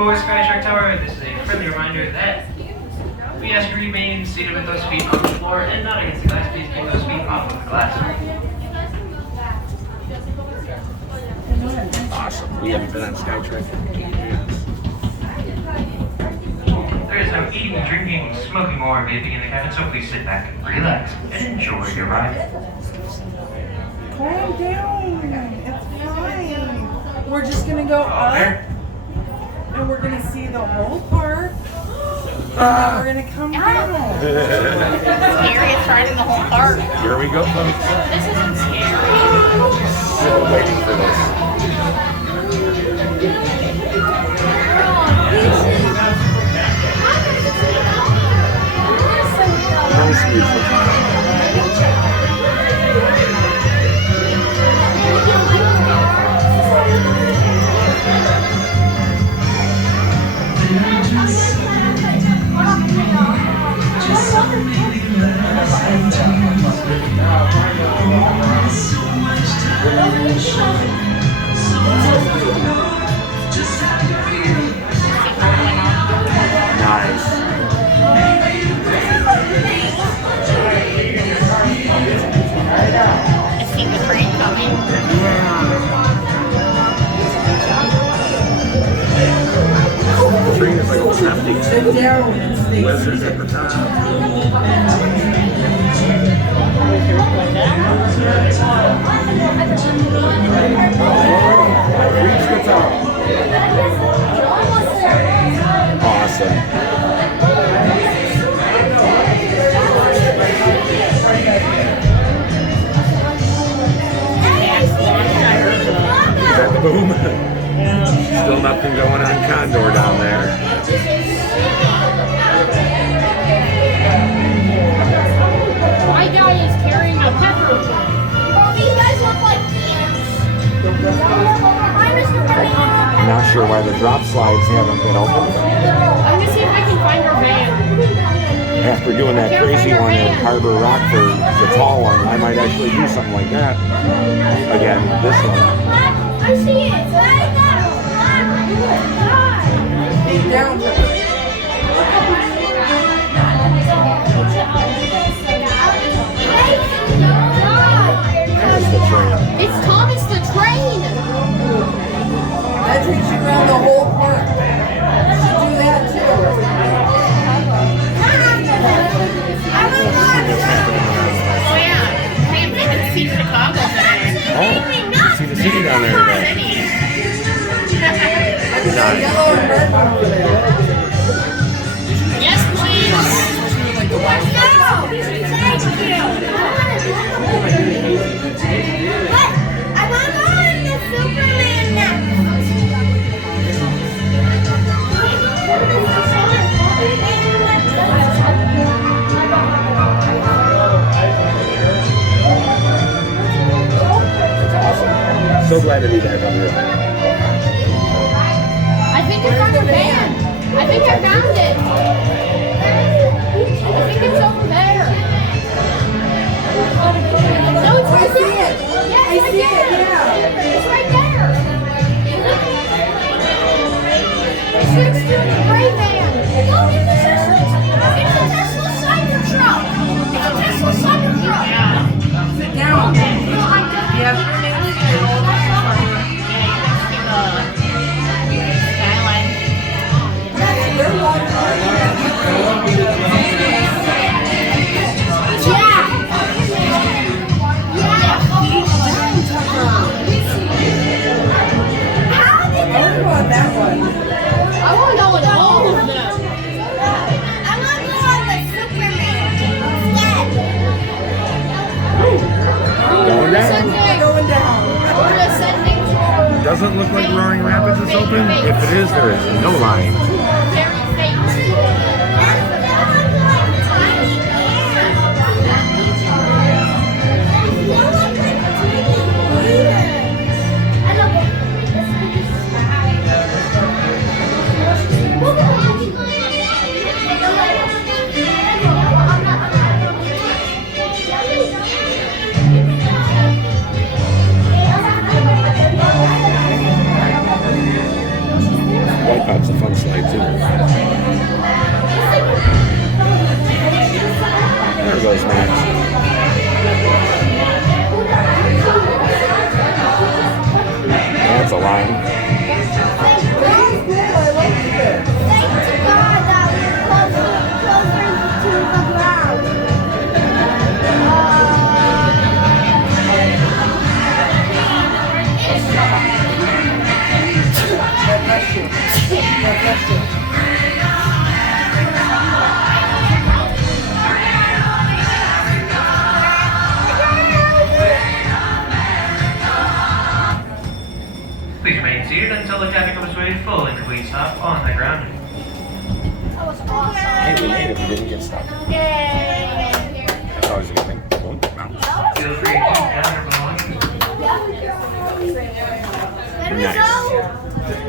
aboard SkyTruck Tower. This is a friendly reminder that we ask you to remain seated with those feet on the floor and not against the glass. Please keep those feet off of the glass. Awesome. We haven't been on SkyTruck in 2 years. There is no eating, drinking, smoking, or vaping in the cabin, so please sit back, relax, and enjoy your ride. Calm down. It's fine. We're just gonna go up and we're gonna see the whole park. And then we're gonna come down. Scariest ride in the whole park. Here we go, folks. This isn't scary. Still waiting for this. Nice music. Nice. I see the train coming. The train is like what's happening. Sit down. Blizzards at the top. Reach the top. Awesome. Is that the boom? Still nothing going on Condor down there. My guy is carrying a pepper. These guys look like I'm not sure why the drop slides haven't been open. I'm gonna see if I can find our van. After doing that crazy one at Harbor Rockford, the tall one, I might actually do something like that. Again, this one. I see it. Right now. Sit down. There's the train. It's Thomas the train. That takes you around the whole park. You should do that too. Oh yeah, we haven't even seen Chicago today. Oh, you see the city down there today. That yellow and red one over there. Yes, please. Let's go. Thank you. But I want to go on the Superman next. It's awesome. So glad to be back up here. I think it's on the van. I think I found it. I think it's over there. No, it's I right see there. it. Yes, I see it, yeah. It's right there. It's next to the gray van. Oh, it's a Tesla Cybertruck. It's a Tesla Cybertruck. Sit down. You have 3 minutes to hold on. Skyline. They're walking on that one. I want to go with all of them. I want to go on the Superman instead. Going down? Going down. We're ascending to Doesn't look like Roaring Rapids is open. If it is, there is no line. Very fate. Wipeout's a fun line. Thank This is cool. I like it. God that we're closer to the ground. God bless you. God bless you. Please remain seated until the cabin comes to a full and complete stop on the ground. That was awesome. Hey, we made it. We didn't get stuck. Yay. That's always a good thing. Boom. Feel free to keep down your belongings. There we Nice. go.